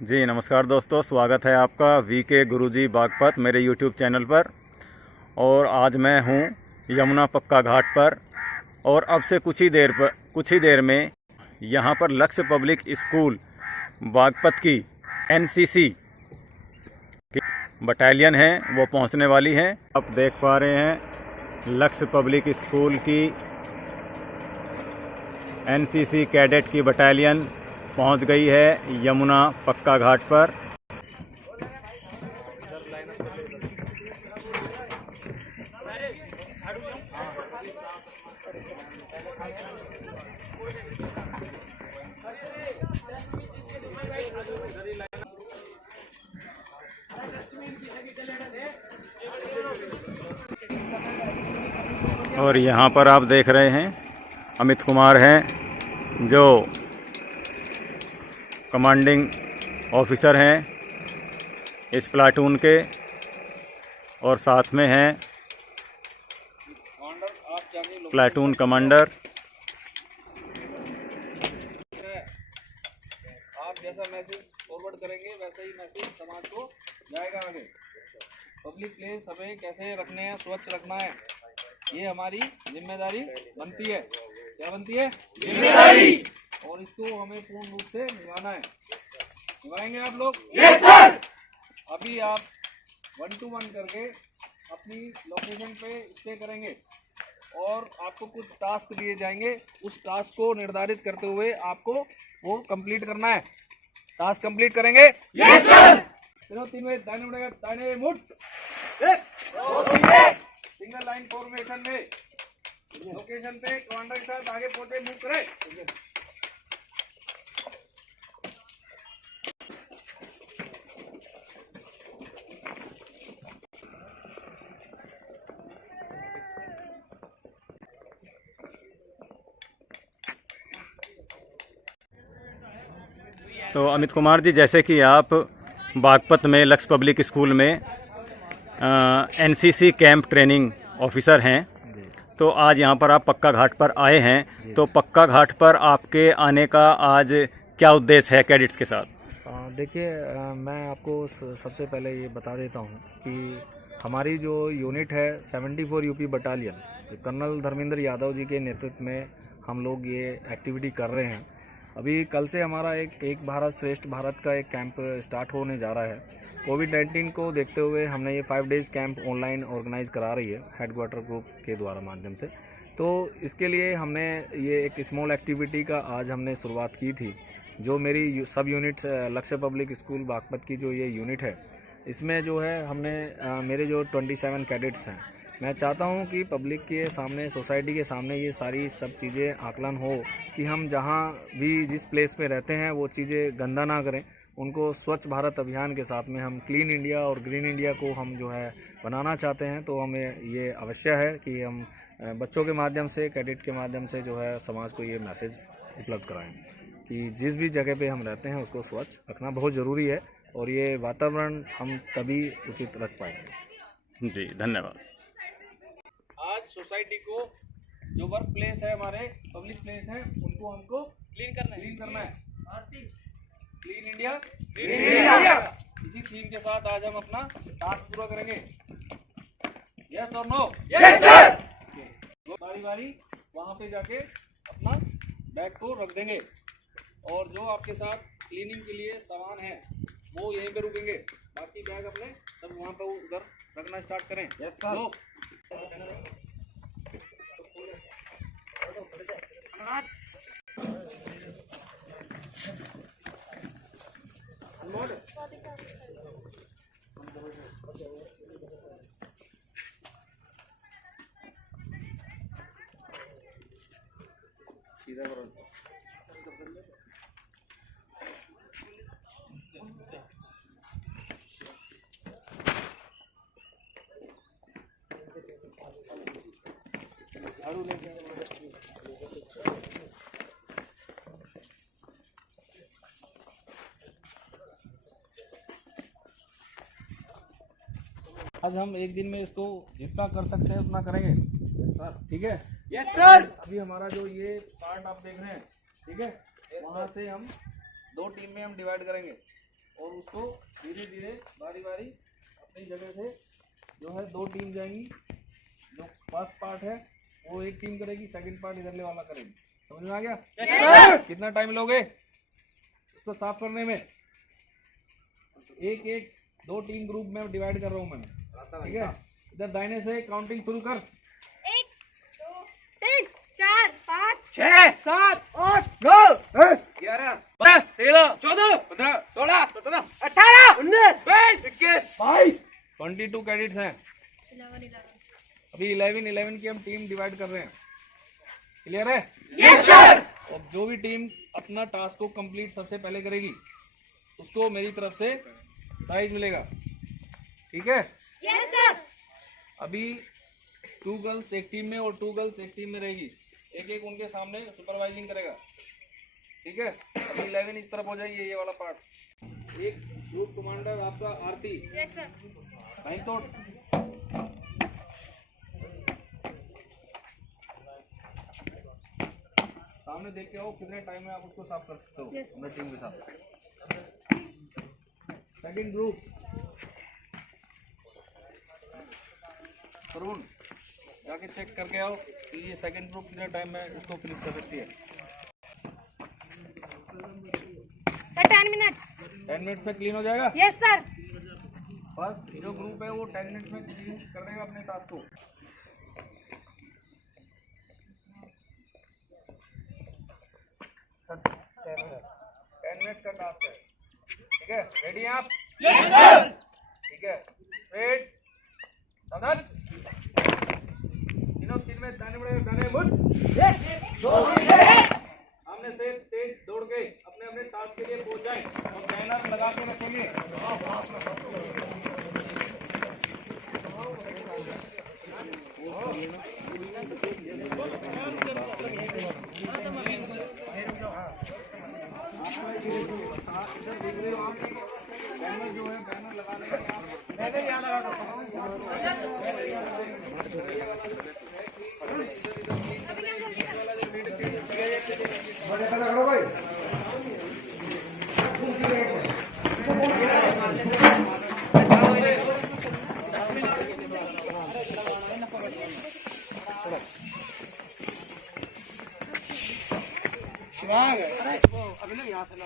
जी नमस्कार दोस्तों, स्वागत है आपका वीके गुरुजी बागपत मेरे यूट्यूब चैनल पर। और आज मैं हूँ यमुना पक्का घाट पर और अब से कुछ ही देर में यहाँ पर लक्ष्य पब्लिक स्कूल बागपत की एनसीसी की बटालियन है वो पहुँचने वाली है। आप देख पा रहे हैं लक्ष्य पब्लिक स्कूल की एनसीसी कैडेट की बटालियन पहुंच गई है यमुना पक्का घाट पर। और यहाँ पर आप देख रहे हैं अमित कुमार हैं जो कमांडिंग ऑफिसर हैं इस प्लाटून के, और साथ में हैं प्लाटून कमांडर। आप जैसा मैसेज फॉरवर्ड करेंगे वैसा ही मैसेज समाज को जाएगा आगे। पब्लिक प्लेस हमें कैसे रखने हैं, स्वच्छ रखना है, ये हमारी जिम्मेदारी बनती है। क्या बनती है? जिम्मेदारी। और इसको हमें पूर्ण रूप से निभाना है। निभाएंगे आप लोग? Yes sir. अभी आप 1 to 1 करके अपनी लोकेशन पे स्टे करेंगे और आपको कुछ टास्क दिए जाएंगे। उस टास्क को निर्धारित करते हुए आपको वो कंप्लीट करना है। टास्क कंप्लीट करेंगे? Yes sir. चलो 3 बजे दाहिने मुड़ेगा, दाहिने मुड़, सिंगल लाइन फॉर्मेशन में लोकेशन पे कमांडर के साथ आगे पहुंचे, मूव करें। तो अमित कुमार जी, जैसे कि आप बागपत में लक्ष्य पब्लिक स्कूल में एनसीसी कैंप ट्रेनिंग ऑफिसर हैं, तो आज यहाँ पर आप पक्का घाट पर आए हैं, तो पक्का घाट पर आपके आने का आज क्या उद्देश्य है कैडेट्स के साथ? देखिए, मैं आपको सबसे पहले ये बता देता हूँ कि हमारी जो यूनिट है 74 UP battalion, colonel Dharmendra Yadav ji के नेतृत्व में हम लोग ये एक्टिविटी कर रहे हैं। अभी कल से हमारा एक भारत श्रेष्ठ भारत का एक कैंप स्टार्ट होने जा रहा है। कोविड-19 को देखते हुए हमने ये 5 डेज़ कैंप ऑनलाइन ऑर्गेनाइज करा रही है हेडक्वार्टर ग्रुप के द्वारा माध्यम से। तो इसके लिए हमने ये एक स्मॉल एक्टिविटी का आज हमने शुरुआत की थी। जो मेरी सब यूनिट लक्ष्य पब्लिक स्कूल बागपत की जो ये यूनिट है, इसमें जो है हमने मेरे जो 27 कैडेट्स हैं, मैं चाहता हूं कि पब्लिक के सामने, सोसाइटी के सामने ये सारी सब चीज़ें आकलन हो कि हम जहां भी जिस प्लेस पे रहते हैं वो चीज़ें गंदा ना करें। उनको स्वच्छ भारत अभियान के साथ में हम क्लीन इंडिया और ग्रीन इंडिया को हम जो है बनाना चाहते हैं। तो हमें ये अवश्य है कि हम बच्चों के माध्यम से, कैडेट के माध्यम से जो है समाज को ये मैसेज उपलब्ध कराएँ कि जिस भी जगह पे हम रहते हैं उसको स्वच्छ रखना बहुत ज़रूरी है, और ये वातावरण हम तभी उचित रख पाएंगे। जी धन्यवाद। आज सोसाइटी को जो वर्क प्लेस है, हमारे पब्लिक प्लेस है, उनको हमको क्लीन करना है। Clean India, green India. इसी थीम के साथ आज हम अपना टास्क पूरा करेंगे। यस और नो? Yes sir. बारी बारी वहां पे जाके अपना बैग को रख देंगे, और जो आपके साथ क्लीनिंग के लिए सामान है वो यहीं पे रुकेंगे। बाकी बैग अपने सब वहां पे उधर रखना स्टार्ट करें। Yes sir. सीधा करो। झाड़ू लेके आज हम एक दिन में इसको जितना कर सकते हैं उतना करेंगे सर। ठीक है? Yes sir. अभी हमारा जो ये पार्ट आप देख रहे हैं, ठीक है, वहाँ से हम 2 टीम में हम डिवाइड करेंगे और उसको धीरे धीरे बारी बारी अपनी जगह से जो है 2 टीम जाएंगी। जो फर्स्ट पार्ट है वो एक टीम करेगी, सेकंड पार्ट इधरले वाला करेगी। समझ में आ गया? yes, कितना टाइम लोगे इसको साफ करने में? एक एक 2 टीम ग्रुप में डिवाइड कर रहा हूँ मैंने, ठीक है? इधर दाहिने से काउंटिंग शुरू कर। 1 2 3 4 5 6 7 8 9 10 11 12 13 14 15 16 17 18 19 20 21 22 22 कैडेट्स हैं। 11 अभी 11 की हम टीम डिवाइड कर रहे हैं। क्लियर है? Yes sir. और जो भी टीम अपना टास्क को कंप्लीट सबसे पहले करेगी उसको मेरी तरफ से प्राइज मिलेगा, ठीक है? Yes sir. अभी 2 गर्ल्स एक टीम में और 2 गर्ल्स एक टीम में रहेगी। एक एक उनके सामने सुपरवाइजिंग करेगा, ठीक है? अभी 11 इस तरफ हो जाइए, ये वाला पार्ट। एक ग्रुप कमांडर आपका आरती। Yes sir. साइन तो सामने देख के आओ कितने टाइम में आप उसको साफ कर सकते हो अपने टीम के साथ। सेकंड ग्रुप तरुण, जाके चेक करके आओ कि ये सेकंड ग्रुप कितने टाइम में इसको फिनिश कर सकती है। Sir 10 minutes. 10 मिनट्स में क्लीन हो जाएगा। Yes sir. फर्स्ट जो ग्रुप है वो 10 मिनट्स में क्लीन कर देगा अपने टास्क को। सर 10 मिनट्स का टास्क है, ठीक है? रेडी हैं आप? Yes sir. ठीक है, वेट सावधान। तीनों 3 में दाने बड़े दाने मुड़ सामने से तेज दौड़ के अपने अपने टास्क के लिए पहुंच जाएं और बैनर लगा के रखेंगे। बैनर जो है बैनर लगा लेंगे आप। बैनर यहाँ लगा दो। अभी ना यहाँ से ना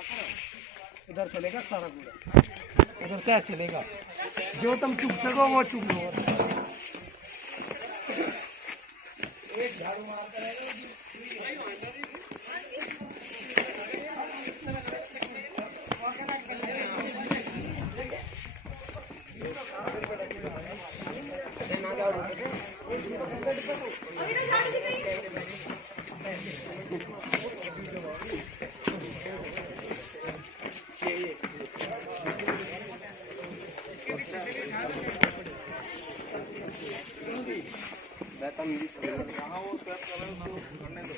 उधर चलेगा सारा पूरा, उधर से ऐसे चलेगा। जो तुम चुप सको वो चुप लो। यहाँ वो स्वैप कर रहे हो उसको करने दो।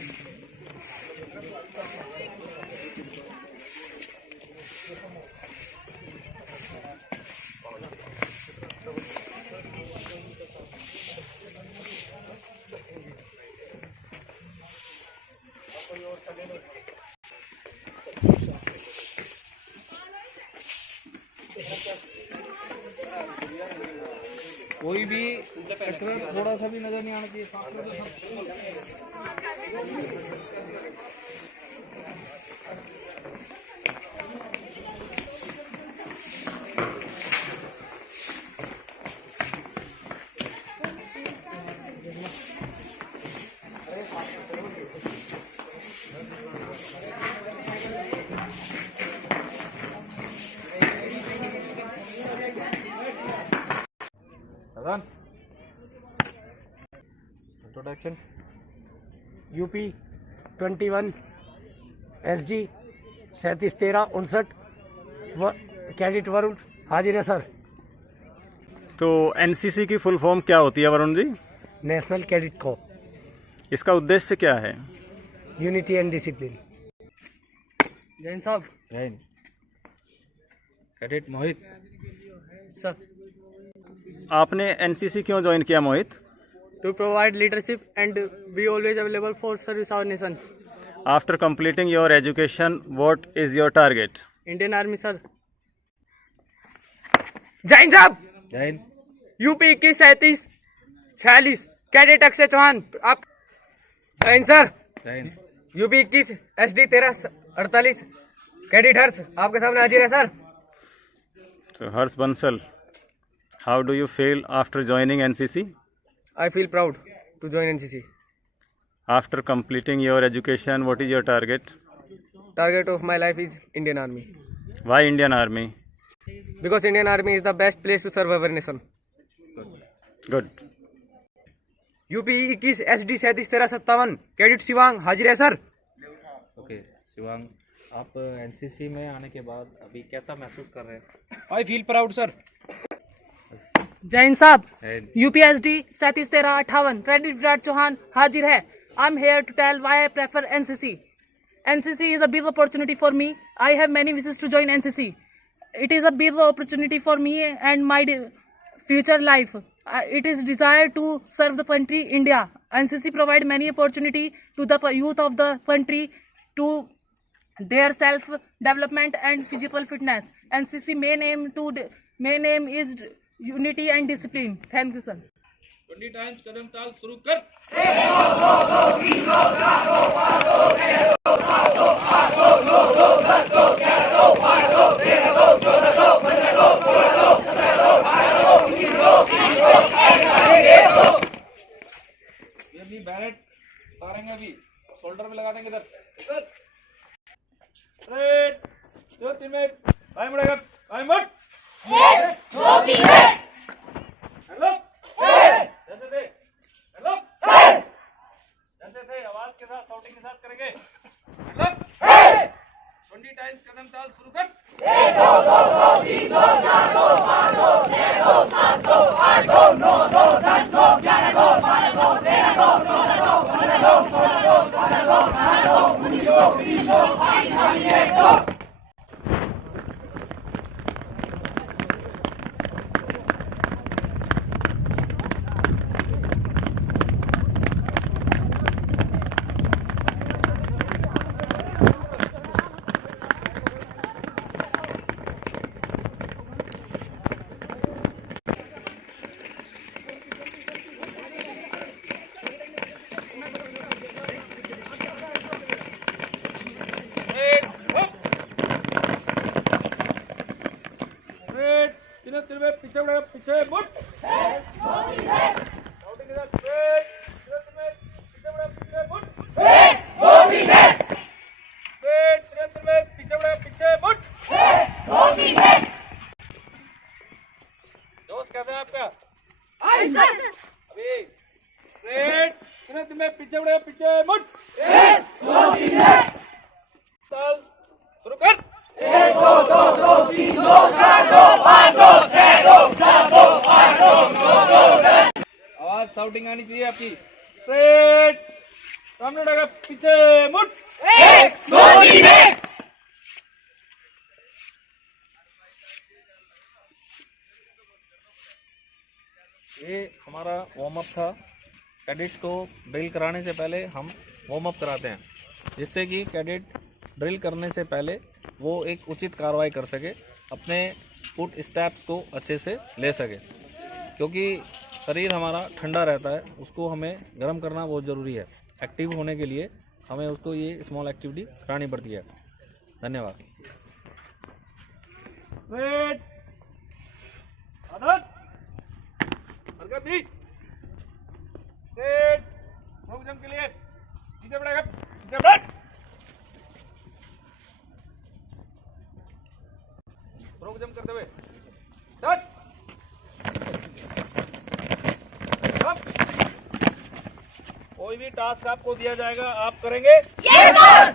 कोई भी कचरा थोड़ा सा भी नजर नहीं आना चाहिए, साफ कर दो सब। Introduction. UP 21 SG 371359 cadet Varun हाजिर है सर। तो एनसीसी की फुल फॉर्म क्या होती है Varun ji? National cadet corps. इसका उद्देश्य क्या है? Unity and discipline. जैन साहब। जैन। Cadet Mohit sir. आपने एनसीसी क्यों ज्वाइन किया Mohit? To provide leadership and be always available for service our nation. After completing your education, what is your target? Indian army sir. Jain साहब Jain UP 21-37-46 cadet Akshay Chauhan आप Jain sir Jain UP 21 SD 13-48 cadet Harsh आपके सामने हाजिर है sir. So Harsh Bansal, how do you feel after joining NCC? I feel proud to join NCC. After completing your education, what is your target? Target of my life is Indian army Why Indian Army? Because Indian army is the best place to serve our nation. Good. UP 21 SD 37-57 cadet Shivang हाजिर है sir. Okay Shivang, आप NCC में आने के बाद अभी कैसा महसूस कर रहे हैं? I feel proud sir. Jain साहब जैन UPSD 37-13-58 क्रेडिट विराट चौहान हाजिर है। I am here to tell why I prefer NCC. NCC is a big opportunity for me. I have many wishes to join NCC. It is a big opportunity for me and my future life. It is desire to serve the country India. NCC provide many opportunity to the youth of the country to their self development and physical fitness. NCC main aim is unity and discipline. Thank you sir. 20 times कदम ताल शुरू कर। ये भी ballot उतारेंगे अभी, shoulder में लगा देंगे इधर। स्ट्रेट, दो तीन में टाइम बढ़ेगा, टाइम बढ़। हेलो जैसे थे, हेलो जैसे थे, आवाज के साथ साउंडिंग के साथ करेंगे। हेलो 20 टाइम्स कदम ताल शुरू कर। 1 2 2 2 3 2 4 2 5 2 6 2 7 2 8 2 9 2 10 2 11 2 12 2 13 2 14 2 15 2 16 2 17 2 18 2 19 2 20 2 21 2। पीछे बढ़े, पीछे मुड़। पीछे बढ़े, पीछे मुड़। पीछे बढ़े, पीछे मुड़। जोश कैसा है आपका? अभी स्ट्रेट में पीछे बढ़े, पीछे मुड़। ताल शुरू कर। 1 2 2 2 3 2 4 2 5 2 6 2 7 2 8 2 9 2 10। आवाज साउंडिंग आनी चाहिए आपकी। स्ट्रेट सामने लगा, पीछे मुड़। 1 2 3 1। ये हमारा वार्म अप था। कैडेट्स को ड्रिल कराने से पहले हम वार्म अप कराते हैं, जिससे कि कैडेट ड्रिल करने से पहले वो एक उचित कार्रवाई कर सके, अपने फुट स्टेप्स को अच्छे से ले सके, क्योंकि शरीर हमारा ठंडा रहता है, उसको हमें गर्म करना बहुत ज़रूरी है। एक्टिव होने के लिए हमें उसको ये स्मॉल एक्टिविटी करानी पड़ती है। धन्यवाद। वेट आदत हरकत दी। वेट रोक जम के लिए नीचे बढ़ेगा, नीचे बढ़। रोक जम करते हुए स्टार्ट। कोई भी टास्क आपको दिया जाएगा, आप करेंगे? Yes sir.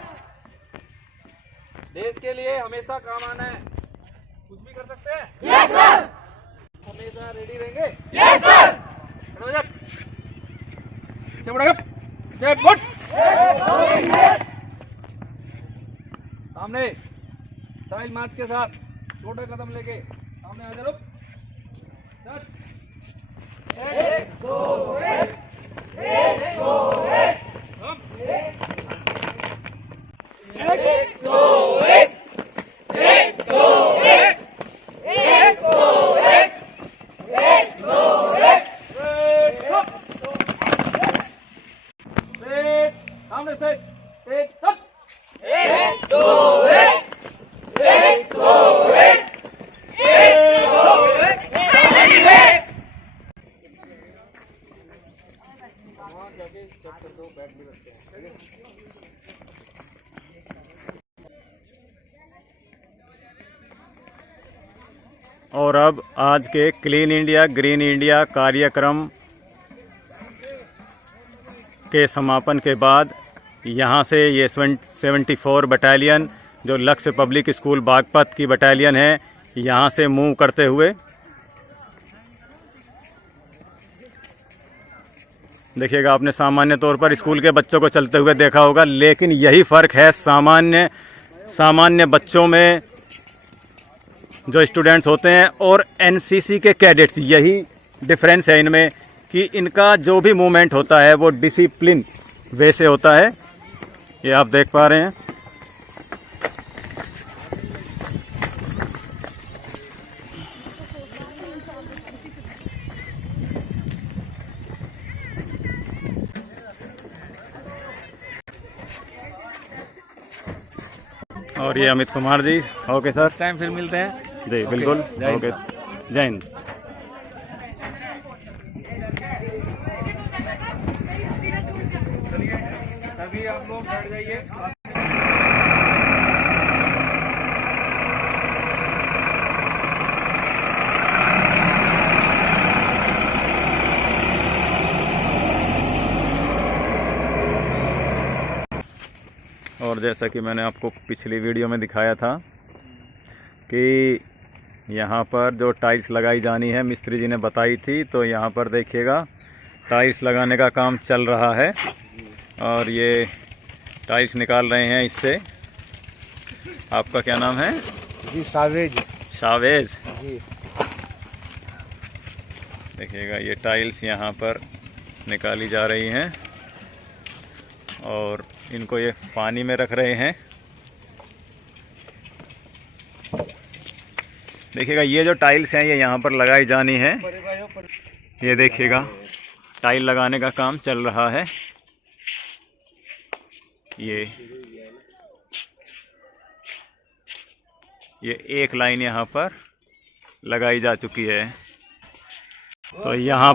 देश के लिए हमेशा काम आना है, कुछ भी कर सकते हैं। Yes sir. हमेशा रेडी रहेंगे। Yes sir. खड़े हो जा, पीछे बढ़ेगा, पीछे मुड़। सामने स्टाइल मार्च के साथ छोटे कदम लेके सामने आ जाओ। 1 2 1 1 2 1 1 2 1 1 2 1 1 2 1 और अब आज के क्लीन इंडिया ग्रीन इंडिया कार्यक्रम के समापन के बाद यहाँ से ये 74 बटालियन जो लक्ष्य पब्लिक स्कूल बागपत की बटालियन है, यहाँ से मूव करते हुए देखिएगा। आपने सामान्य तौर पर स्कूल के बच्चों को चलते हुए देखा होगा, लेकिन यही फ़र्क है सामान्य बच्चों में जो स्टूडेंट्स होते हैं और एनसीसी के कैडेट्स, यही डिफरेंस है इनमें कि इनका जो भी मूवमेंट होता है वो डिसिप्लिन वे से होता है। ये आप देख पा रहे हैं। और ये Amit Kumar ji. Okay sir, time फिर मिलते हैं जी बिल्कुल। जय हिंद ओके, जय हिंद। सभी आप लोग बैठ जाइए। और जैसा कि मैंने आपको पिछली वीडियो में दिखाया था कि यहाँ पर जो टाइल्स लगाई जानी है मिस्त्री जी ने बताई थी, तो यहाँ पर देखिएगा टाइल्स लगाने का काम चल रहा है और ये टाइल्स निकाल रहे हैं इससे। आपका क्या नाम है? जी सावेज। शावेज जी। देखिएगा ये टाइल्स यहाँ पर निकाली जा रही हैं और इनको ये पानी में रख रहे हैं। देखिएगा ये जो टाइल्स हैं ये यहाँ पर लगाई जानी है। ये देखिएगा टाइल लगाने का काम चल रहा है। ये एक लाइन यहाँ पर लगाई जा चुकी है। तो यहाँ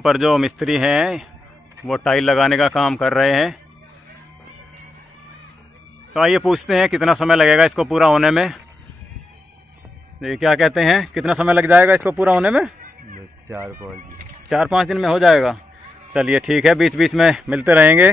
पर जो मिस्त्री हैं वो टाइल लगाने का काम कर रहे हैं। तो आइए पूछते हैं कितना समय लगेगा इसको पूरा होने में। ये क्या कहते हैं, कितना समय लग जाएगा इसको पूरा होने में? बस 4-5 दिन। 4-5 दिन में हो जाएगा। चलिए ठीक है, बीच बीच में मिलते रहेंगे।